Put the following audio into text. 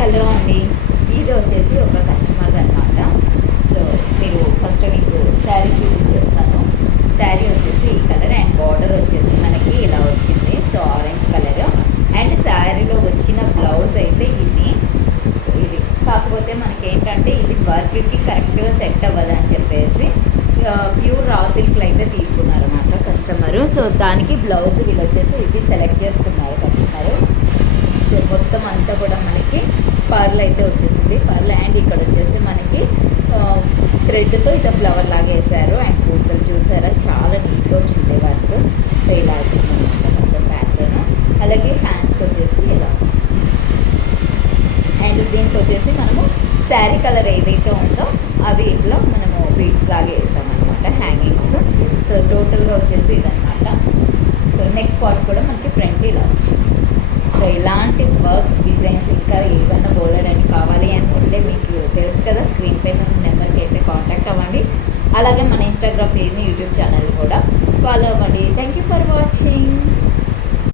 Hello అండి, ఇది వచ్చేసి ఒక కస్టమర్ అనమాట. సో మీరు ఫస్ట్ మీకు శారీ చూపించేస్తాను. శారీ వచ్చేసి ఈ కలర్ అండ్ బార్డర్ వచ్చేసి మనకి ఇలా వచ్చింది. సో ఆరెంజ్ కలర్ అండ్ శారీలో వచ్చిన బ్లౌజ్ అయితే ఇది కాకపోతే మనకి ఏంటంటే ఇది వర్క్కి కరెక్ట్గా సెట్ అవ్వదు అని చెప్పేసి ప్యూర్ రా సిల్క్లు అయితే తీసుకున్నారు అన్నమాట కస్టమరు. సో దానికి బ్లౌజ్ వీళ్ళు వచ్చేసి ఇది సెలెక్ట్ చేసుకున్నారు కస్టమరు. సో మొత్తం అంతా కూడా మనకి పర్ల్ అయితే వచ్చేసింది. పర్ల్ అండ్ ఇక్కడ వచ్చేసి మనకి థ్రెడ్తో ఇట్లా ఫ్లవర్ లాగా వేసారు అండ్ పూసలు చూసారా, చాలా నీట్గా వచ్చింది వర్క్. సో ఇలా వచ్చింది మొత్తం ప్యాటర్న్. అలాగే హ్యాండ్స్కి వచ్చేసి ఇలా వచ్చింది. అండ్ దీనికి వచ్చేసి మనము శారీ కలర్ ఏదైతే ఉందో అవి ఇట్లా మనము బీడ్స్ లాగా వేసామన్నమాట, హ్యాంగింగ్స్. సో టోటల్గా వచ్చేసి ఇదనమాట. సో నెక్ పార్ట్ కూడా మనకి ఫ్రంట్ ఇలా వచ్చింది. సో ఇలాంటి వర్క్స్ డిజైన్స్ ఇంకా ఏదైనా బోలెడని కావాలి అనుకుంటే మీకు తెలుసు కదా, స్క్రీన్ పైన నెంబర్కి అయితే కాంటాక్ట్ అవ్వండి. అలాగే మన ఇన్స్టాగ్రామ్ పేజ్ని, యూట్యూబ్ ఛానల్ కూడా ఫాలో అవ్వండి. Thank you for watching.